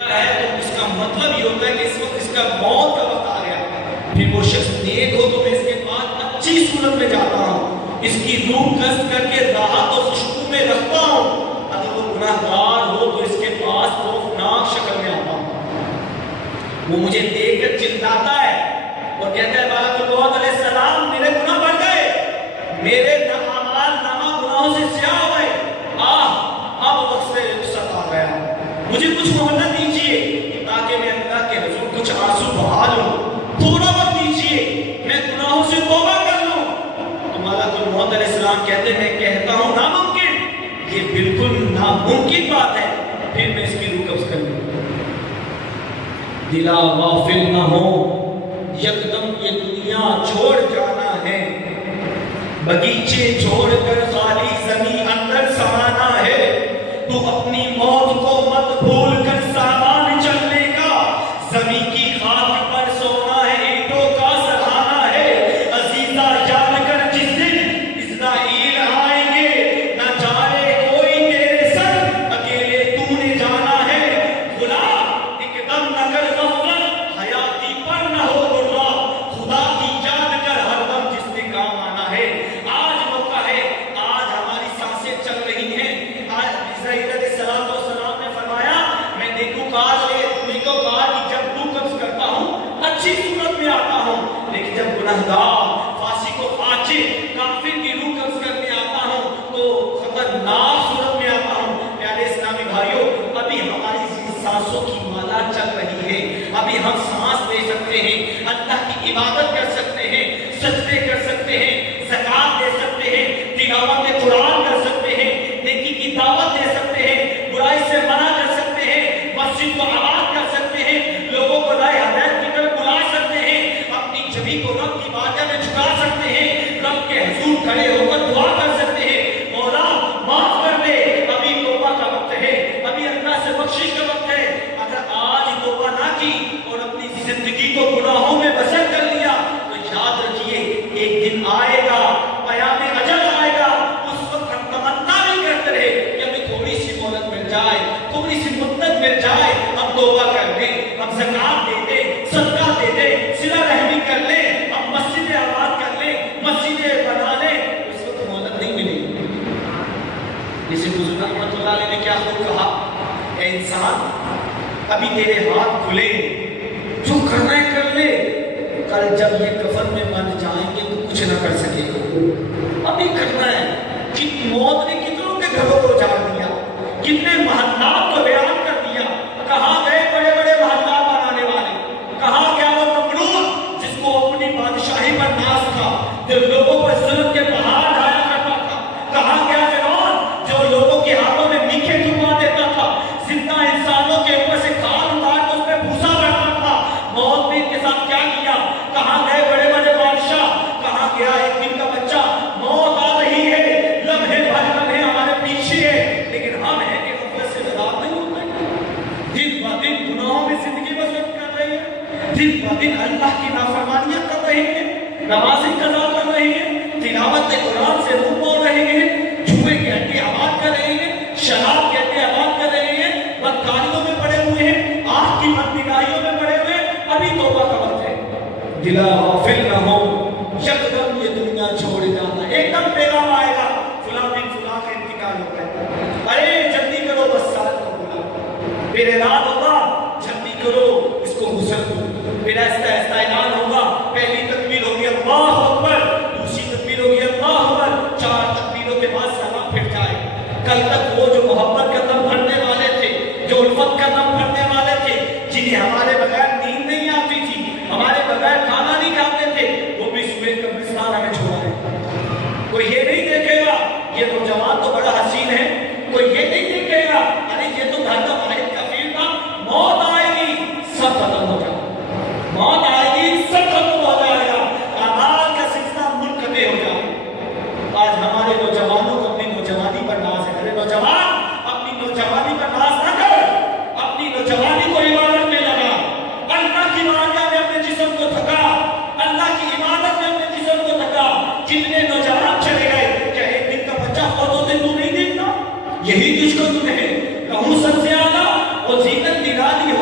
ہے تو اس کا مطلب یہ ہوتا ہے کہ اس وقت اس کا موت کا وقت آ گیا. پھر وہ شخص نیک ہو تو میں اس کے پاس اچھی صورت میں جاتا ہوں, اس کی روح قصد کر کے راحت اور خوشبو میں رکھتا ہوں. اگر وہ گناہ گار ہو تو اس کے پاس خوفناک شکل میں آتا ہوں. وہ مجھے دیکھ کر چلاتا ہے اور کہتا ہے بالک الموت علیہ السلام میرے گناہ بڑھ گئے, میرے اعمال نامہ گناہوں سے سیاہ ہوئے, اب وقت سے رخصت آ گیا, مجھے کچھ مہلت دیجیے تاکہ میں اللہ کے حضور کچھ آنسو بہا لوں, تھوڑا وقت دیجیے میں گناہوں سے توبہ کر لوں. تو ملک الموت علیہ السلام کہتے میں کہتا ہوں ناممکن, یہ بالکل ناممکن بات ہے, پھر میں اس کی روح قبض کر لوں. دلا غافل نہ ہو, یکدم یہ دنیا چھوڑ جانا ہے, بغیچے چھوڑ کر خالی زمین اندر سمانا ہے. تو اپنی موت کو مت بھول کر سامان چلنے کا, زمین کی خاک پر سونا ہے اینٹوں کا سہانا ہے. عزیزہ جان کر جس دن اسرائیل آئیں گے نہ جانے کوئی تیرے سر, اکیلے تو نے جانا ہے. غلام ایک دم نہ کر غفلت, حیاتی پر نہ ہو برا, خدا کی یاد کر ہر دم جس نے کام آنا ہے. آج موقع ہے, آج ہماری سانسیں چل رہی ہیں. آج اسرائیل علیہ السلام نے فرمایا میں دیکھوں جب روح قبض کرتا ہوں اچھی صورت میں آتا ہوں, لیکن جب گناہگار فاسق و فاجر کافر کی روح قبض کرنے آتا ہوں تو خطرناک صورت میں آتا ہوں. پیارے اسلامی بھائیوں, ابھی ہماری سانسوں کی مالا چل رہی ہے, ابھی ہم سانس لے سکتے ہیں, اللہ کی عبادت کر سکتے ہیں, سجدے کر سکتے ہیں, زکات دے سکتے ہیں, تلاوت قرآن کر سکتے ہیں, نیکی کی دعوت دے سکتے ہیں, برائی سے منع کر سکتے ہیں, مسجد کو آباد کر سکتے ہیں, لوگوں کو راہ ہدایت کی طرف بلا سکتے ہیں, اپنی چھوی کو رب کی بارگاہ میں جھکا سکتے ہیں, رب کے حضور کھڑے ہو کر دعا کر سکتے ہیں, مولا معاف کر دے, ابھی توبہ کا وقت ہے, ابھی اللہ سے بخشش کا وقت ہے. اگر آج توبہ نہ کی اور اپنی زندگی کو گناہوں میں بسر کر لیا تو یاد رکھیے ایک دن آئے گا, قیام اجل آئے گا, اس وقت ہم تمنا بھی کرتے رہے کہ ہمیں تھوڑی سی مہلت مل جائے, تھوڑی سی مدت مل جائے, ہم توبہ کر لیں, ہم زکات دے دیں, صدقہ دے دیں, صلہ رحمی کر لیں, ہم مسجدیں آباد کر لیں, مسجدیں بنا لیں. اس وقت مہلت نہیں ملے گی. جسے بزرگ رحمۃ اللہ علیہ نے کیا خوب کہا, اے انسان ابھی تیرے ہاتھ کھلے, جو کرنا ہے کر لے, کل جب یہ کفن میں مر جائیں گے تو کچھ نہ کر سکے گا. ابھی کرنا ہے. موت نے کتنوں کے گھروں کو اجاڑ دیا, کتنے محلات کو ویران کر دیا. کہاں گئے بڑے بڑے محلات بنانے والے, کہاں گیا وہ نمرود جس کو اپنی بادشاہی پر ناز تھا, جو لوگوں پر ظلم کے پہاڑ ڈھایا کرتا تھا. کہاں گیا فرعون جو لوگوں کے ہاتھوں میں میکھے چبوا دیتا تھا, زندہ انسانوں کے اوپر سے کھال اتار کے اس میں بھوسا بھرتا تھا. موت نے ان کے ساتھ کیا کیا. کہاں گئے بڑے بڑے بادشاہ, کہاں گیا ایک دن کا بچہ. موت آ رہی ہے, لمحے بھر لمحے ہمارے پیچھے ہے, لیکن ہم ہیں کہ غفلت سے نجات نہیں ہوتے. دن بہ دن گناہوں میں زندگی بسر کر رہے ہیں, دن بہ دن اللہ کی نافرمانیاں کر رہے ہیں, نمازیں قضا کر رہے ہیں, تلاوت قرآن سے منہ موڑ رہے ہیں, جوئے کے اڈے آباد کر رہے ہیں, شراب کے اڈے آباد کر رہے ہیں, بدکاریوں میں پڑے ہوئے ہیں, آنکھ کی بدنگاہیوں میں پڑے ہوئے ہیں. ابھی توبہ کا وقت ہے. دلا غافل نہ ہو, یکدم یہ دنیا چھوڑ جانا, ایک دم پیغام آئے گا فلاں دن فلاں کا انتقال ہو گیا, ارے جلدی کرو بس سال کو بلا, پھر اعلان ہوگا جلدی کرو اس کو غسل دو, پھر ایسا اعلان ہوگا, پہلی تکبیر ہوگی اللہ اکبر, دوسری تکبیر ہوگی اللہ اکبر, 4 تکبیروں کے بعد سلام پھٹ جائے. کل تک وہ جو محبت کا دم بھرنے والے تھے, جو الفت کا دم بھرنے والے تھے, جنہیں ہمارے بغیر نیند نہیں آتی تھی, ہمارے بغیر کھانا نہیں کھاتے تھے, وہ بھی صبح قبرستان ہمیں چھوڑا ہے. کوئی یہ نہیں دیکھے گا یہ نوجوان تو بڑا حسین ہے, کوئی یہ نہیں دیکھے گا ارے یہ تو گھر کا واحد کفیل تھا. موت آئے گی سب ختم ہو جائے, موت آئے گی سب ختم ہو جائے گا, اعمال کا سلسلہ منقطع ہو جائے. آج ہمارے نوجوانوں کو اپنی نوجوانی پر ناز ہے. ارے نوجوان اپنی نوجوانی پر ناز نہ کر, اپنی نوجوانی کو عبادت میں لگا, اللہ کی بارگاہ میں اپنے جسم کو تھکا, اللہ کی عبادت میں اپنے جسم کو تھکا. جتنے نوجوان چلے گئے, کیا ایک دن کا بچہ فوت ہوتے تو نہیں دیکھتا, یہی تجھ کو تمہیں رہوں سب سے آگا اور زینت نرالی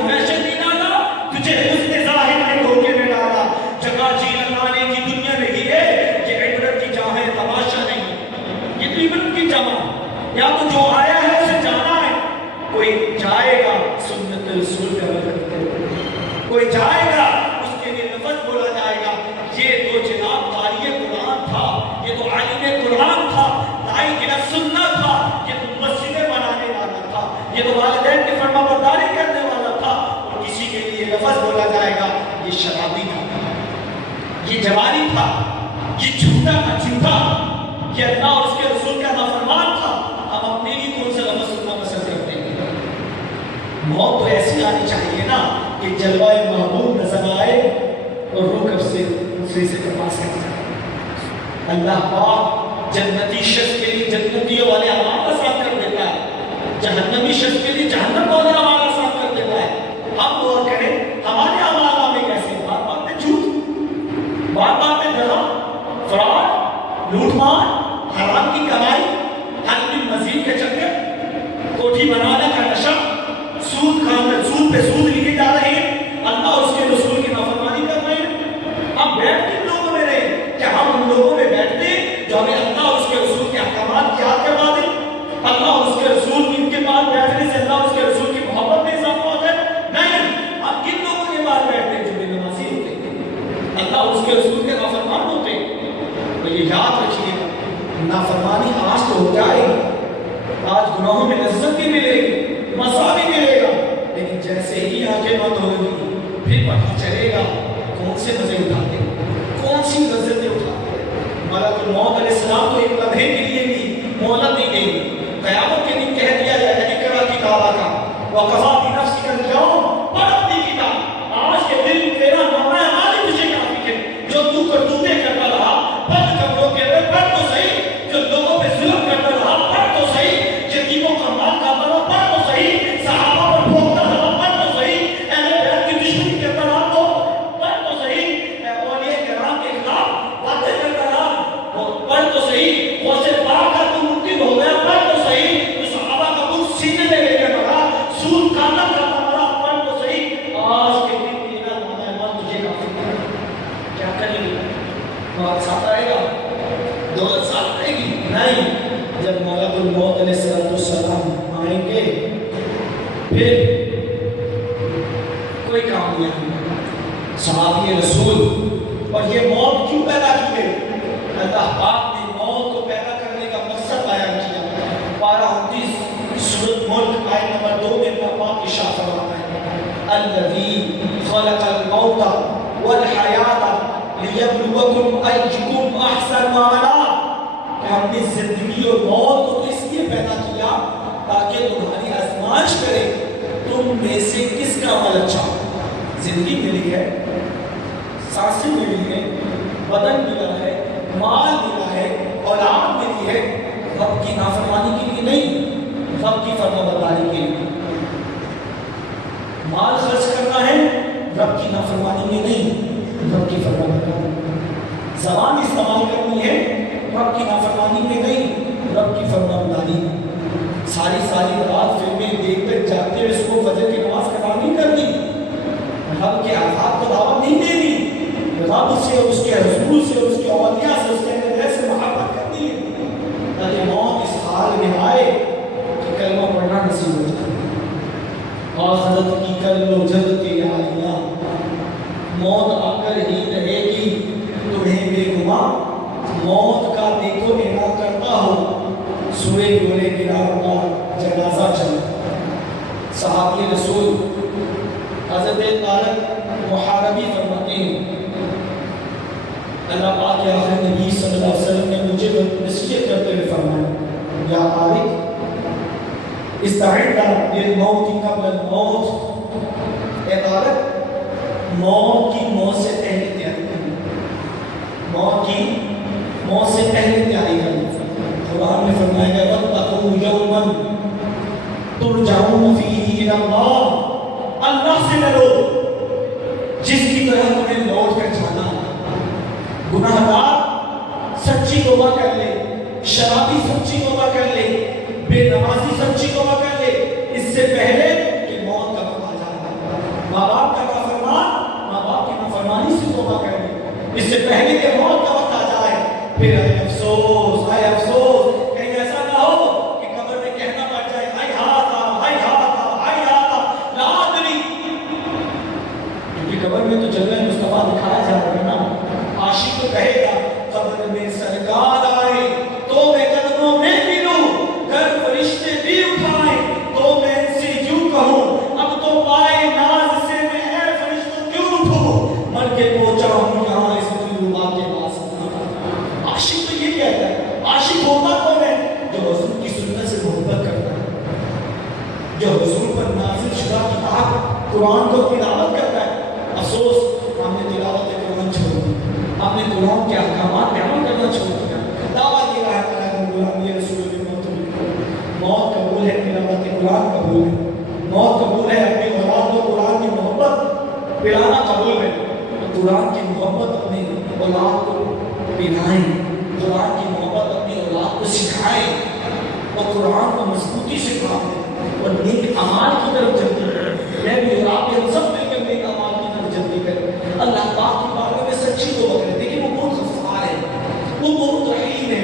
رسول کا عمل کرتے ہوئے کوئی جائے گا اس کے لیے لفظ بولا جائے گا یہ تو جناب قاری قرآن تھا، یہ تو عالم قرآن تھا، داعی الی سنت تھا، یہ تو مسجدیں بنانے والا تھا، یہ تو والدین کی فرما برداری کرنے والا تھا، اور کسی کے لیے لفظ بولا جائے گا یہ شرابی تھا، یہ جواری تھا، یہ جھوٹا کا جھوٹا، یہ اللہ اور اس کے رسول کا نافرمان تھا. ہم اپنے لیے کون سے لفظ سننا پسند کرتے ہیں؟ موت تو ایسی آنی چاہیے نا کہ جلوہ محبوب نظر آئے اور روح کب سے دوسری سے تماس کرتا ہے. اللہ پاک جنتی شخص کے لیے جنتیوں والے اعمال آسان کر دیتا ہے، جہنمی شخص کے لیے جہنم والے اعمال آسان کر دیتا ہے. ہم غور کریں ہمارے اعمال میں کیسے بات بات میں جھوٹ، بات بات میں دھوکہ، فراڈ، لوٹ مار، حرام کی کمائی، حد میں مزید کے چکر، کوٹھی بنانے کا نشہ، سود کھانا، سود پہ سود لیے جا رہے ہیں، اللہ اور اس کے رسول کی نافرمانی کر رہے ہیں. ہم بیٹھ کن لوگوں میں رہے؟ کیا ہم ان لوگوں میں بیٹھتے جو ہمیں اللہ اور اس کے رسول کے احکامات کی یاد کروا دیں؟ اللہ اور اس کے رسول ان کے پاس بیٹھنے سے اللہ اور اس کے رسول کی محبت میں اضافہ ہوتا ہے؟ نہیں. ہم کن لوگوں کے پاس بیٹھتے ہیں جو بے نمازی ہوتے ہیں، اللہ اور اس کے رسول کے نافرمان ہوتے ہیں؟ تو یہ یاد رکھیے نافرمانی آج تو ہو جائے گی، آج گناہوں میں لذت بھی ملے گی، مزہ بھی ملے گا، لیکن جیسے ہی آنکھیں بند ہوگی پھر پتہ چلے گا کون سے مزے اٹھاتے ہیں، کون سی لذتیں اٹھاتے ہیں. ملک الموت علیہ السلام تو ایک لمحے کے لیے بھی مہلت نہیں دیں گے. قیامت کے دن کہہ دیا جائے گا اقرا کتابہ کا وکفیٰ بنفسک اليوم، پڑھ اپنی کتاب، آج کے دن تیرا نامہ اعمال تجھے کافی ہے. جو تو کرتوتیں کرتا رہا بند کپڑوں کے اندر پڑھ تو صحیح، جو لوگوں پہ ظلم کرتا رہا پڑھ تو صحیح، یتیموں کا مال کھاتا رہا پڑھ تو صحیح، صحابہ پر بھوکتا رہا پڑھ تو صحیح، اہل بیت کی دشمنی کرتا رہا تو پڑھ تو صحیح، اولیاء کرام کے خلاف باتیں کرتا رہا پڑھ تو صحیح، غوث پاک کا تو منکر ہو گیا پڑھ تو صحیح، تو صحابہ کا بت سینے میں لے کے مرا، سود کھانا کھاتا مرا پڑھ تو صحیح. آج کے دن تیرا نامہ اعمال تجھے کافی ہے. کیا کریں گے؟ وقت ساتھ آئے گا، دولت ساتھ آئے گی؟ نہیں. جب ملک الموت علیہ السلام آئیں گے پھر کوئی کام نہیں آئے گا. صحابی رسول اور یہ موت کیوں پیدا کی گئی؟ اللہ پاک نے موت کو پیدا کرنے کا مقصد بیان کیا. 12-29 سورۃ ملک آیت نمبر 2 میں اللہ پاک ارشاد فرماتا ہے الذی خلق الموت والحیات لیبلوکم ایکم احسن عملا. کہ ہم نے زندگی اور موت کو اس لیے پیدا کیا تاکہ تمہاری آزمائش کرے تم میں سے کس کا عمل اچھا ہو. زندگی ملی ہے، سانسیں ملی ہے، بدن ملا ہے، مال ملا ہے، اولاد ملی ہے، رب کی نافرمانی کے لیے نہیں، رب کی فرما برداری کے لیے. مال خرچ کرنا ہے رب کی نافرمانی میں نہیں، رب کی فرما برداری. زبان استعمال کرنی ہے رب کی نافرمانی میں نہیں، رب کی فرما برداری. ساری رات فلمیں دیکھ کر جاگتے ہوئے صبح فجر کی نماز قضا نہیں کرنی، رب کے عذاب کو دعوت نہیں دینی، رب سے اور اس کے رسول سے اور اس کے اولیاء سے اس کے اہل سے محبت کرنی ہے تاکہ موت اس حال میں آئے کہ کلمہ پڑھنا نصیب ہو جائے. آخرت کی کل و جلد کے عالیہ موت آ کر ہی رہے گی تمہیں بے گمان. موت کا دیکھو اعلان کرتا ہو سورہ گولے گرا کا جنازہ چلا. صحابی رسول حضرت طارق محاربی فرماتے ہیں اللہ پاک کے آخر نبی صلی اللہ علیہ وسلم نے مجھے نصیحت کرتے ہوئے فرمایا یا طارق استعد للموت قبل الموت. اے طارق موت کی موت سے پہلے تیاری کریں، موت کی موت سے پہلے تیاری کریں. قرآن میں فرمایا گیا وَاتَّقُوا يَوْمًا تُرْجَعُونَ فِيهِ إِلَى اللَّهِ. اللہ سے ڈرو جس کی طرح تمہیں لوٹ کر جانا ہے. گناہ گار سچی توبہ کر لے، شرابی سچی توبہ کر لے، بے نمازی سچی توبہ کر لے اس سے پہلے کہ موت کا وقت آ جائے. ماں باپ کا نافرمان ماں باپ کی نافرمانی سے توبہ کر لے اس سے پہلے کہ موت کا وقت آ جائے. پھر افسوس کہیں ایسا نہ ہو کہ قبر میں کہنا پڑ جائے ہائی ہاتھ لا ادری قرآن کو تلاوت کرتا ہے. افسوس ہم نے تلاوت قرآن چھوڑ دی, ہم نے قرآن کے احکامات پہ عمل کرنا چھوڑ دیا. دعویٰ یہ رہا ہے غلامی رسول کی موت قبول ہے, تلاوت قرآن قبول ہے, موت قبول ہے, اپنی اولاد کو قرآن کی محبت پلانا قبول ہے. قرآن کی محبت اپنی اولاد کو پلائیں, قرآن کی محبت اپنی اولاد کو سکھائیں, اور قرآن کو مضبوطی سے پڑھیں اور نیک اعمال کی طرف جلدی کریں. میں بھی اور آپ ہم سب مل کر نیک اعمال کی طرف جلدی کریں. اللہ پاک کی بارگاہ میں سچی توبہ کریں. دیکھیں وہ بہت غفار ہے, وہ بہت رحیم ہے,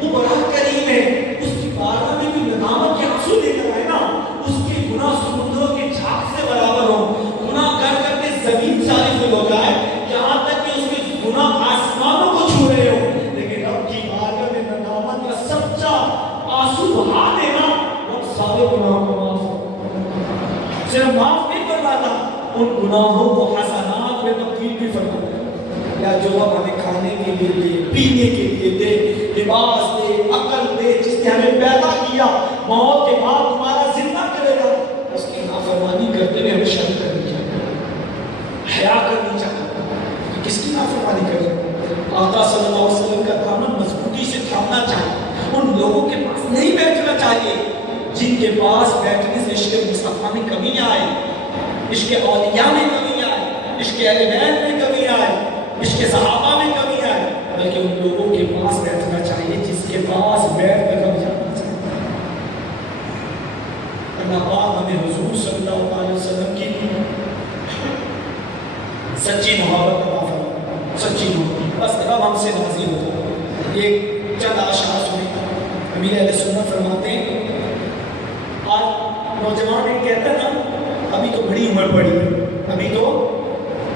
وہ بڑا کریم ہے. اس کی بارگاہ میں کوئی ندامت کے آنسو لے کر آئے نا, اس کے گناہ سمندروں کے جھاگ سے برابر ہو. گناہ کر کر کے زمین ساری سے ہو جائے, یہاں تک کہ اس کے گناہ آسمانوں کو چھو رہے ہو, لیکن رب کی بارگاہ میں ندامت کا سچا آنسو بہا دینا, رب سارے گناہوں کو معاف صرف معاف نہیں فرماتا, ان گناہوں کو حسنات میں تبدیل بھی فرماتا ہے. یا جو اب ہمیں کھانے کے لیے دے, پینے کے لیے دے, لباس دے, عقل دے, جس نے ہمیں پیدا کیا, موت کے بعد تمہارا زندہ کرے گا, اس کی نافرمانی کرتے ہوئے ہمیں شرم کرنی چاہیے, حیا کرنی چاہیے. کس کی نافرمانی کرے؟ آقا صلی اللہ علیہ وسلم کا دامن مضبوطی سے تھامنا چاہیے. ان لوگوں کے پاس نہیں بیٹھنا چاہیے جن کے پاس بیٹھنے سے عشق مصطفیٰ میں کمی آئے, عشق اولیاء میں کمی آئے, عشق اہل بیت میں کمی آئے, عشق صحابہ میں کمی آئے, بلکہ ان لوگوں کے پاس بیٹھنا چاہیے جس کے پاس بیٹھ کر ہم جانا چاہیے. اللہ پاک ہمیں حضور صلی اللہ علیہ وسلم کی سچی محبت عطا فرمائے, سچی محبت. بس رب ہم سے راضی ہو جائے. ایک چند اشعار سنیں. امیر اہل سنت فرماتے ہیں, آج نوجوان ایک کہتا ہے نا, ابھی تو بڑی عمر پڑی ہے, ابھی تو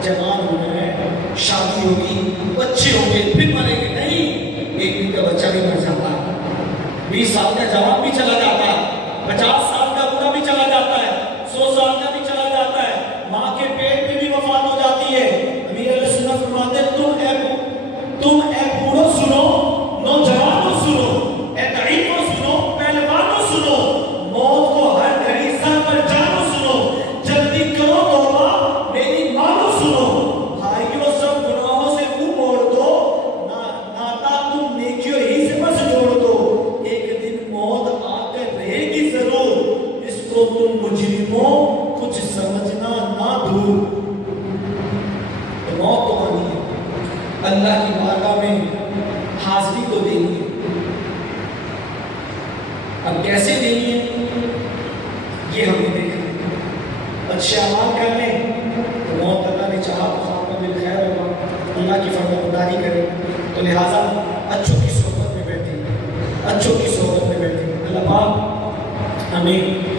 جوان ہونا ہے, شادی ہوگی, بچے ہوں گے, پھر مریں گے. نہیں, ایک دن کا بچہ بھی مر جاتا ہے, 20 سال کا جوان بھی چلا جاتا ہے, 50 سال کا بوڑھا بھی چلا جاتا ہے, 100 سال کا بھی چلا جاتا ہے, ماں کے پیٹ میں بھی وفات ہو جاتی ہے. امیر علیہ سنت فرماتے ہیں, تم اے بوڑھو سنو, نوجوانوں سنو, اے ضعیفوں سنو, پہلوانوں سنو, موت کو ہر گھڑی سر پر جانو سنو, جلدی کرو توبہ میری مانو سنو, بھائیوں سب گناہوں سے منہ موڑ دو, ناتا تم نیکیوں ہی سے بس جوڑ دو, ایک دن موت آ کر رہے گی ضرور, اس کو تم مجرموں کچھ سمجھنا نہ دور. موت تو آنی ہے, اللہ کی بارگاہ میں حاضری تو دینی ہے. اب کیسے دینی ہے یہ ہم نے دیکھا. اچھے اعمال کر لیں تو موت اللہ نے چاہا تو خاتمہ بالخیر ہوگا, اللہ کی فرمانبرداری کریں تو لہٰذا اچھوں کی صحبت میں بیٹھیں, اچھوں کی صحبت میں بیٹھیں. اللہ پاک ہمیں